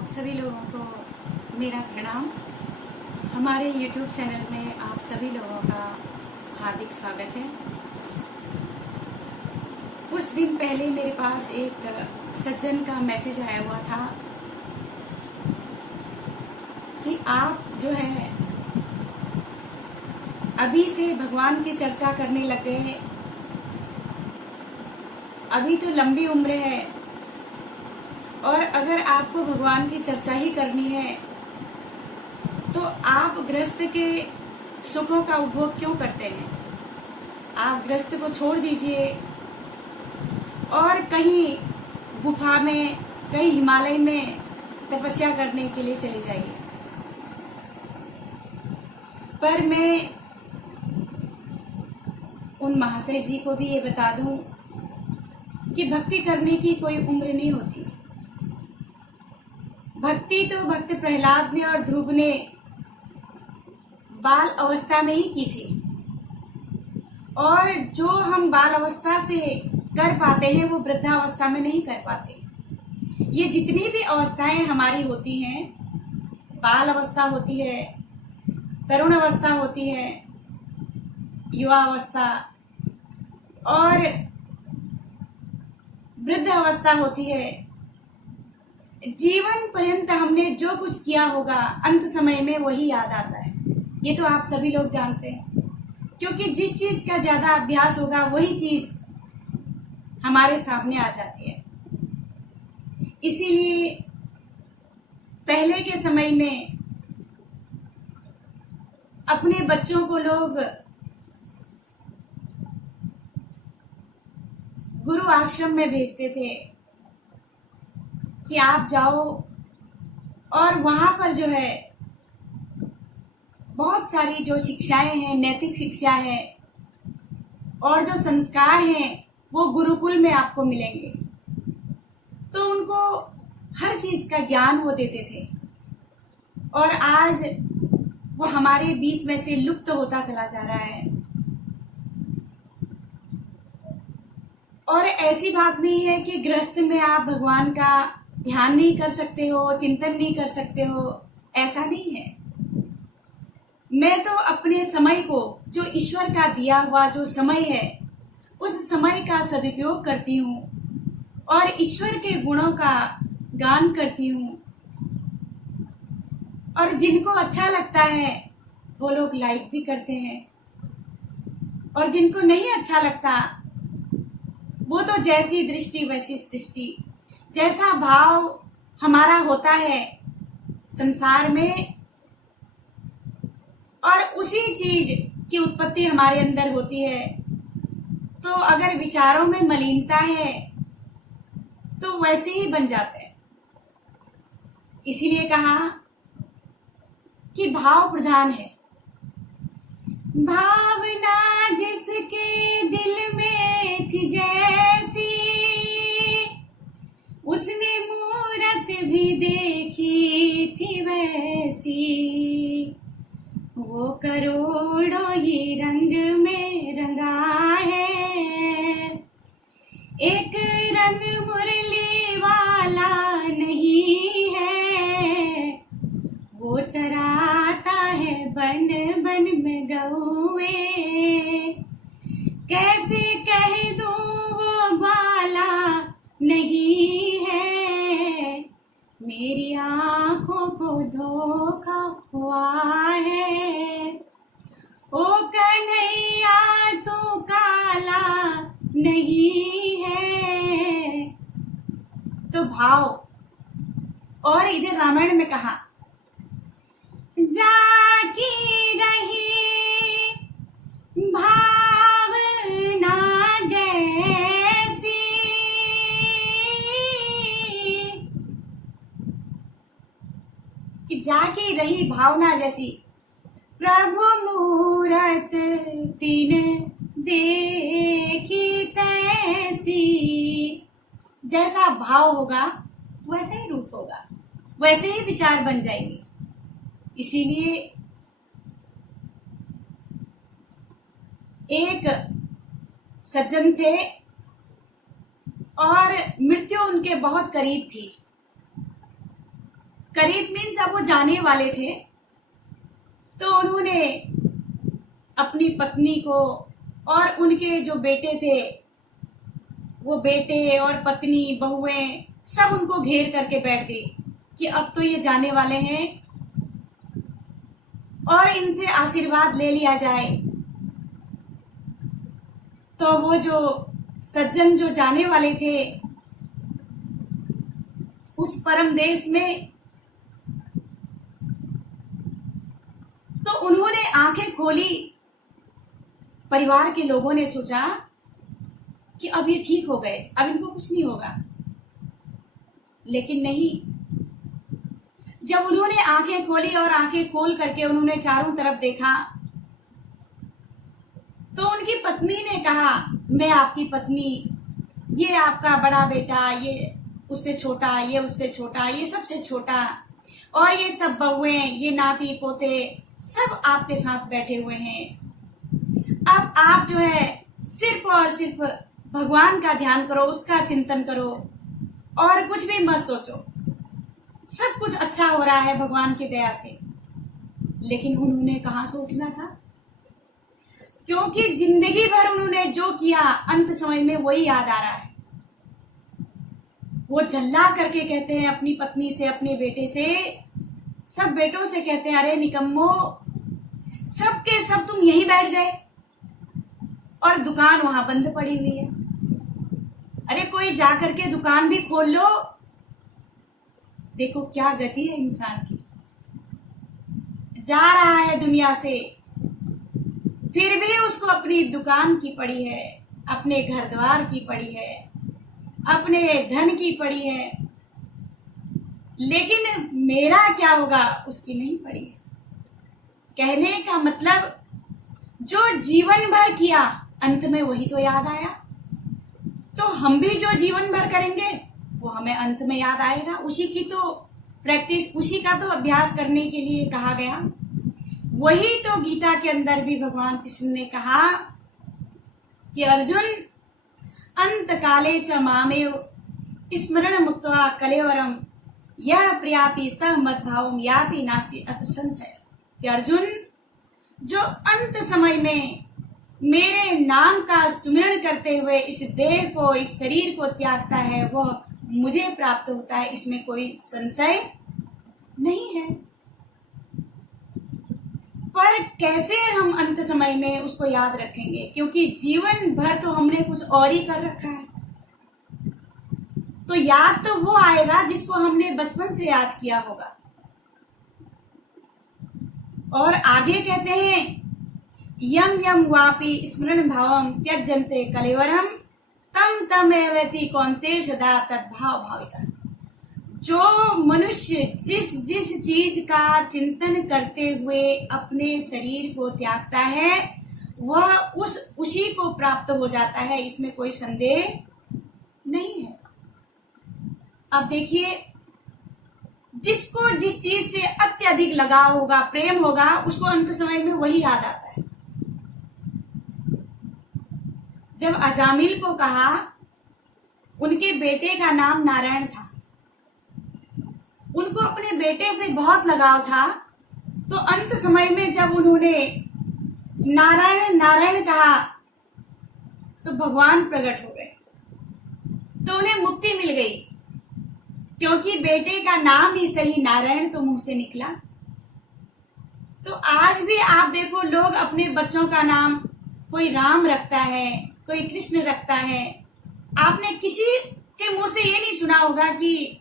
आप सभी लोगों को मेरा प्रणाम। हमारे YouTube चैनल में आप सभी लोगों का हार्दिक स्वागत है। कुछ दिन पहले मेरे पास एक सज्जन का मैसेज आया हुआ था कि आप जो है अभी से भगवान की चर्चा करने लग गए हैं। अभी तो लंबी उम्र है और अगर आपको भगवान की चर्चा ही करनी है तो आप गृहस्थ के सुखों का उपभोग क्यों करते हैं। आप गृहस्थ को छोड़ दीजिए और कहीं गुफा में, कहीं हिमालय में तपस्या करने के लिए चले जाइए। पर मैं उन महाशय जी को भी ये बता दूं कि भक्ति करने की कोई उम्र नहीं होती। भक्ति तो भक्त प्रहलाद ने और ध्रुव ने बाल अवस्था में ही की थी, और जो हम बाल अवस्था से कर पाते हैं वो वृद्धावस्था में नहीं कर पाते। ये जितनी भी अवस्थाएं हमारी होती हैं, बाल अवस्था होती है, तरुण अवस्था होती है, युवा अवस्था और वृद्ध अवस्था होती है, जीवन पर्यंत हमने जो कुछ किया होगा अंत समय में वही याद आता है। ये तो आप सभी लोग जानते हैं, क्योंकि जिस चीज का ज्यादा अभ्यास होगा वही चीज हमारे सामने आ जाती है। इसीलिए पहले के समय में अपने बच्चों को लोग गुरु आश्रम में भेजते थे कि आप जाओ और वहां पर जो है बहुत सारी जो शिक्षाएं हैं, नैतिक शिक्षा है और जो संस्कार हैं वो गुरुकुल में आपको मिलेंगे। तो उनको हर चीज का ज्ञान वो देते थे और आज वो हमारे बीच में से लुप्त होता चला जा रहा है। और ऐसी बात नहीं है कि गृहस्थ में आप भगवान का ध्यान नहीं कर सकते हो, चिंतन नहीं कर सकते हो, ऐसा नहीं है। मैं तो अपने समय को, जो ईश्वर का दिया हुआ जो समय है, उस समय का सदुपयोग करती हूँ और ईश्वर के गुणों का गान करती हूँ। और जिनको अच्छा लगता है वो लोग लाइक भी करते हैं, और जिनको नहीं अच्छा लगता वो तो जैसी दृष्टि वैसी सृष्टि। जैसा भाव हमारा होता है संसार में और उसी चीज की उत्पत्ति हमारे अंदर होती है। तो अगर विचारों में मलिनता है तो वैसे ही बन जाते हैं। इसीलिए कहा कि भाव प्रधान है। भावना जिसके दिल में थी जैसी, उसने मूरत भी देखी थी वैसी। वो करोड़ों ही रंग में रंगा है, एक रंग मुरली वाला नहीं है। वो चराता है बन बन में गौए, कैसे कह दूं वो ग्वाला नहीं है। मेरी आंखों को धोखा हुआ है, ओ कन्हैया तू काला नहीं है। तो भाव, और इधर रामायण में कहा जाकी रही भावना जैसी, कि जाकी रही भावना जैसी, प्रभु मूरत तीन देखी तैसी। जैसा भाव होगा वैसे ही रूप होगा, वैसे ही विचार बन जाएंगे। इसीलिए एक सज्जन थे और मृत्यु उनके बहुत करीब थी। करीब मीन्स अब वो जाने वाले थे, तो उन्होंने अपनी पत्नी को और उनके जो बेटे थे, वो बेटे और पत्नी बहुएं सब उनको घेर करके बैठ गई कि अब तो ये जाने वाले हैं और इनसे आशीर्वाद ले लिया जाए। तो वो जो सज्जन जो जाने वाले थे उस परम देश में, तो उन्होंने आंखें खोली। परिवार के लोगों ने सोचा कि अब ये ठीक हो गए, अब इनको कुछ नहीं होगा, लेकिन नहीं। जब उन्होंने आंखें खोली और आंखें खोल करके उन्होंने चारों तरफ देखा, तो उनकी पत्नी ने कहा, मैं आपकी पत्नी, ये आपका बड़ा बेटा, ये उससे छोटा, ये उससे छोटा, ये सबसे छोटा, और ये सब बहुएं, ये नाती पोते सब आपके साथ बैठे हुए हैं। अब आप जो है सिर्फ और सिर्फ भगवान का ध्यान करो, उसका चिंतन करो और कुछ भी मत सोचो, सब कुछ अच्छा हो रहा है भगवान की दया से। लेकिन उन्होंने कहाँ सोचना था, क्योंकि जिंदगी भर उन्होंने जो किया अंत समय में वही याद आ रहा है। वो झल्ला करके कहते हैं अपनी पत्नी से, अपने बेटे से, सब बेटों से कहते हैं, अरे निकम्मो, सब के सब तुम यहीं बैठ गए और दुकान वहां बंद पड़ी हुई है। अरे कोई जाकर के दुकान भी खोल लो। देखो क्या गति है इंसान की, जा रहा है दुनिया से, फिर भी उसको अपनी दुकान की पड़ी है, अपने घर द्वार की पड़ी है, अपने धन की पड़ी है, लेकिन मेरा क्या होगा उसकी नहीं पड़ी है। कहने का मतलब जो जीवन भर किया अंत में वही तो याद आया। तो हम भी जो जीवन भर करेंगे वो हमें अंत में याद आएगा। उसी की तो प्रैक्टिस, उसी का तो अभ्यास करने के लिए कहा गया। वही तो गीता के अंदर भी भगवान कृष्ण ने कहा कि अर्जुन, अंत काले च मामेव स्मरण मुक्त्वा कलेवरम यह प्रियाति स मद्भावम याति नास्ति अत्र संशय। कि अर्जुन, जो अंत समय में मेरे नाम का सुमिरन करते हुए इस देह को, इस शरीर को त्यागता है, वह मुझे प्राप्त होता है, इसमें कोई संशय नहीं है। पर कैसे हम अंत समय में उसको याद रखेंगे, क्योंकि जीवन भर तो हमने कुछ और ही कर रखा है। तो याद तो वो आएगा जिसको हमने बचपन से याद किया होगा। और आगे कहते हैं, यम यम वापि स्मरण भावम त्यजन्ते कलेवरम तम तम एवेति कौन्ते सदा तद्भाव भाविता। जो मनुष्य जिस जिस चीज का चिंतन करते हुए अपने शरीर को त्यागता है, वह उसी को प्राप्त हो जाता है, इसमें कोई संदेह नहीं है। अब देखिए, जिसको जिस चीज से अत्यधिक लगाव होगा, प्रेम होगा, उसको अंत समय में वही याद आता है। जब अजामिल को कहा, उनके बेटे का नाम नारायण था, उनको अपने बेटे से बहुत लगाव था, तो अंत समय में जब उन्होंने नारायण नारायण कहा तो भगवान प्रकट हो गए, तो उन्हें मुक्ति मिल गई, क्योंकि बेटे का नाम ही सही नारायण तो मुंह से निकला। तो आज भी आप देखो, लोग अपने बच्चों का नाम, कोई राम रखता है, कोई कृष्ण रखता है। आपने किसी के मुंह से ये नहीं सुना होगा कि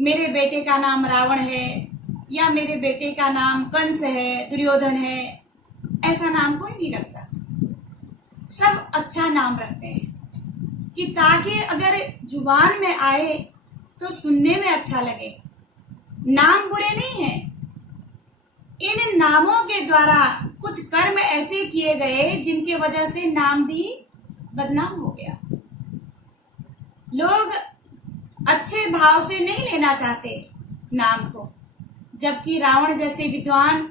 मेरे बेटे का नाम रावण है या मेरे बेटे का नाम कंस है, दुर्योधन है। ऐसा नाम कोई नहीं रखता। सब अच्छा नाम रखते हैं कि ताकि अगर जुबान में आए तो सुनने में अच्छा लगे। नाम बुरे नहीं है, इन नामों के द्वारा कुछ कर्म ऐसे किए गए जिनके वजह से नाम भी बदनाम हो गया। लोग अच्छे भाव से नहीं लेना चाहते नाम को, जबकि रावण जैसे विद्वान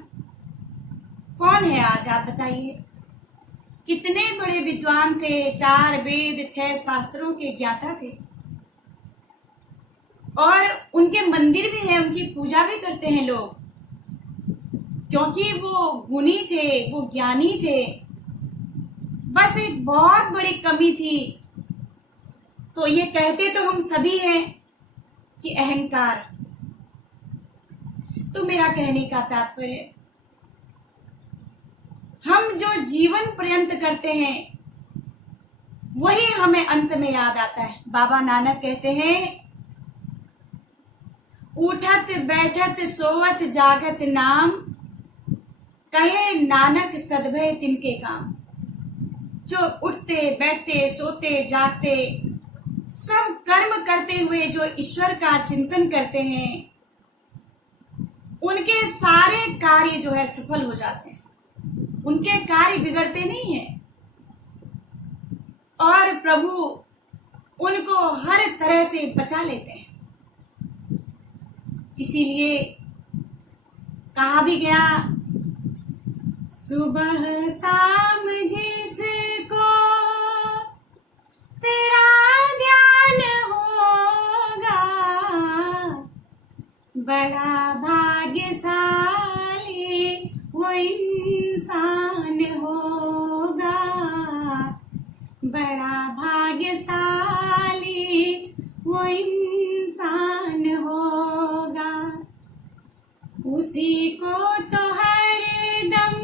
कौन है आज, आप बताइए। कितने बड़े विद्वान थे, 4 वेद 6 शास्त्रों के ज्ञाता थे, और उनके मंदिर भी है, उनकी पूजा भी करते हैं लोग, क्योंकि वो गुणी थे, वो ज्ञानी थे। बस एक बहुत बड़ी कमी थी, तो ये कहते तो हम सभी हैं कि अहंकार। तो मेरा कहने का तात्पर्य, हम जो जीवन पर्यंत करते हैं वही हमें अंत में याद आता है। बाबा नानक कहते हैं, उठत बैठत सोवत जागत नाम, कहे नानक सद्भय तिनके काम। जो उठते बैठते सोते जागते सब कर्म करते हुए जो ईश्वर का चिंतन करते हैं, उनके सारे कार्य जो है सफल हो जाते हैं, उनके कार्य बिगड़ते नहीं हैं और प्रभु उनको हर तरह से बचा लेते हैं। इसीलिए कहा भी गया, सुबह शाम जिसको तेरा ध्यान होगा, बड़ा भाग्यशाली वो इंसान होगा, बड़ा भाग्यशाली वो इंसान होगा। उसी को तो हर दम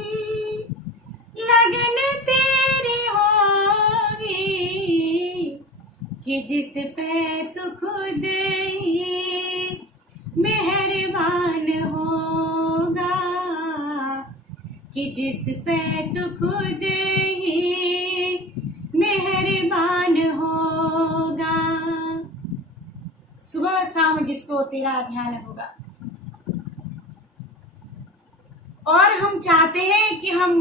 लगन तेरी होगी, कि जिस पे तू खुद ही मेहरबान होगा, कि जिस पे तू खुद ही मेहरबान होगा। सुबह शाम जिसको तेरा ध्यान होगा। और हम चाहते हैं कि हम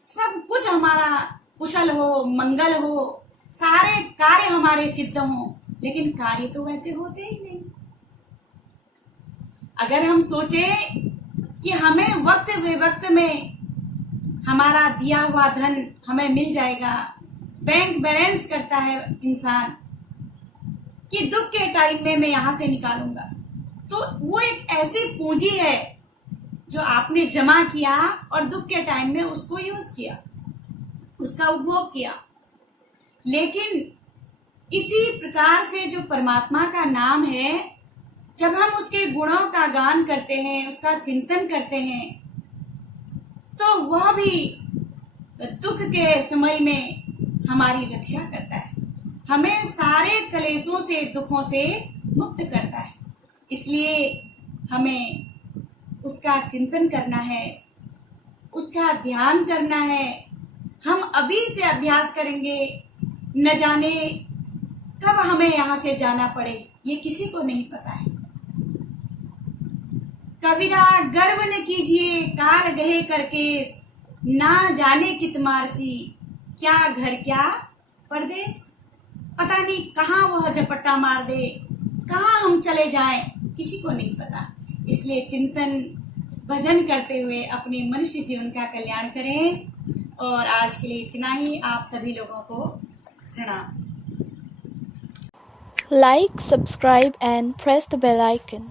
सब कुछ हमारा कुशल हो, मंगल हो, सारे कार्य हमारे सिद्ध हों, लेकिन कार्य तो वैसे होते ही नहीं। अगर हम सोचें कि हमें वक्त बेवक्त में हमारा दिया हुआ धन हमें मिल जाएगा, बैंक बैलेंस करता है इंसान कि दुख के टाइम में मैं यहां से निकालूंगा, तो वो एक ऐसी पूंजी है जो आपने जमा किया और दुख के टाइम में उसको यूज किया, उसका उपभोग किया। लेकिन इसी प्रकार से जो परमात्मा का नाम है, जब हम उसके गुणों का गान करते हैं, उसका चिंतन करते हैं, तो वह भी दुख के समय में हमारी रक्षा करता है, हमें सारे कलेशों से, दुखों से मुक्त करता है। इसलिए हमें उसका चिंतन करना है, उसका ध्यान करना है। हम अभी से अभ्यास करेंगे, न जाने कब हमें यहां से जाना पड़े, ये किसी को नहीं पता है। कबीरा गर्व न कीजिए काल गहे करकेस, ना जाने कित मारसी, क्या घर क्या परदेश। पता नहीं कहाँ वह झपट्टा मार दे, कहाँ हम चले जाएं, किसी को नहीं पता। इसलिए चिंतन भजन करते हुए अपने मनुष्य जीवन का कल्याण करें। और आज के लिए इतना ही। आप सभी लोगों को प्रणाम। Like, subscribe and press the bell icon.